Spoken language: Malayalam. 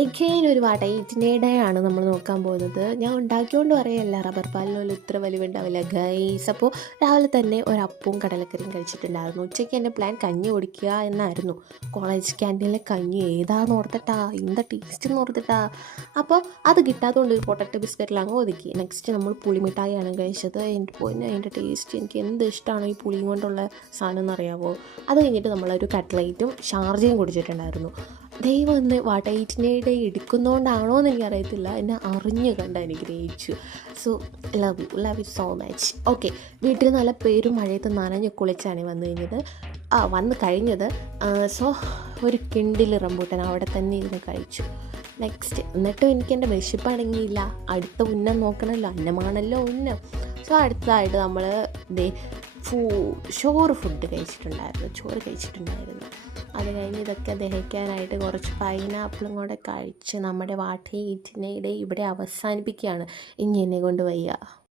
എഗെയിൻ ഒരു വാട്ട ഈറ്റിൻ്റെ ആണ് നമ്മൾ നോക്കാൻ പോകുന്നത്. ഞാൻ ഉണ്ടാക്കിയോണ്ട് പറയല്ല, റബ്ബർ പാലിനോലും ഇത്ര വലിവുണ്ടാവില്ല ഗൈസ്. അപ്പോൾ രാവിലെ തന്നെ ഒരു അപ്പവും കടലക്കറിയും കഴിച്ചിട്ടുണ്ടായിരുന്നു. ഉച്ചയ്ക്ക് എൻ്റെ പ്ലാൻ കഞ്ഞി കുടിക്കുക എന്നായിരുന്നു. കോളേജ് ക്യാൻറ്റീനിലെ കഞ്ഞി ഏതാന്ന് ഓർത്തിട്ടാ, എന്താ ടേസ്റ്റ് എന്ന് ഓർത്തിട്ടാ. അപ്പോൾ അത് കിട്ടാത്തതുകൊണ്ട് ഒരു പൊട്ടറ്റോ ബിസ്ക്കറ്റിൽ അങ്ങ് ഒതുക്കി. നെക്സ്റ്റ് നമ്മൾ പുളിമിഠായിയാണ് കഴിച്ചത്. എൻ്റെ പൊന്നെ, അതിൻ്റെ ടേസ്റ്റ് എനിക്ക് എന്ത് ഇഷ്ടമാണ് ഈ പുളിയും കൊണ്ടുള്ള സാധനം എന്നറിയാമോ. അത് കഴിഞ്ഞിട്ട് നമ്മളൊരു കട്ട്ലൈറ്റും ഷാർജയും കുടിച്ചിട്ടുണ്ടായിരുന്നു. ദൈവം ഒന്ന് വാട്ട ഈറ്റിൻ്റെ എടുക്കുന്നതുകൊണ്ടാണോ എന്ന് എനിക്കറിയത്തില്ല, എന്നെ അറിഞ്ഞ് കണ്ട് അനുഗ്രഹിച്ചു. So love you so much. Okay, വീട്ടിൽ നല്ല പേരും മഴയത്ത് നനഞ്ഞ് കുളിച്ചാണ് വന്ന് കഴിഞ്ഞത്. സോ ഒരു കിണ്ടിൽ റംബൂട്ടാൻ അവിടെ തന്നെ ഇരുന്ന് കഴിച്ചു. നെക്സ്റ്റ് എന്നിട്ടും എനിക്ക് എൻ്റെ വിശപ്പടങ്ങിയില്ല. അടുത്ത ഉന്നം നോക്കണമല്ലോ, അന്നമാണല്ലോ ഉന്നം. സോ അടുത്തതായിട്ട് നമ്മൾ ചോറ് കഴിച്ചിട്ടുണ്ടായിരുന്നു. അത് കഴിഞ്ഞ് ഇതൊക്കെ ദഹിക്കാനായിട്ട് കുറച്ച് പൈനാപ്പിളും കൂടെ കഴിച്ച് നമ്മുടെ വാട്ട ഈറ്റിനെ ഇവിടെ അവസാനിപ്പിക്കുകയാണ്. ഇനി എന്നെ കൊണ്ട് വയ്യ.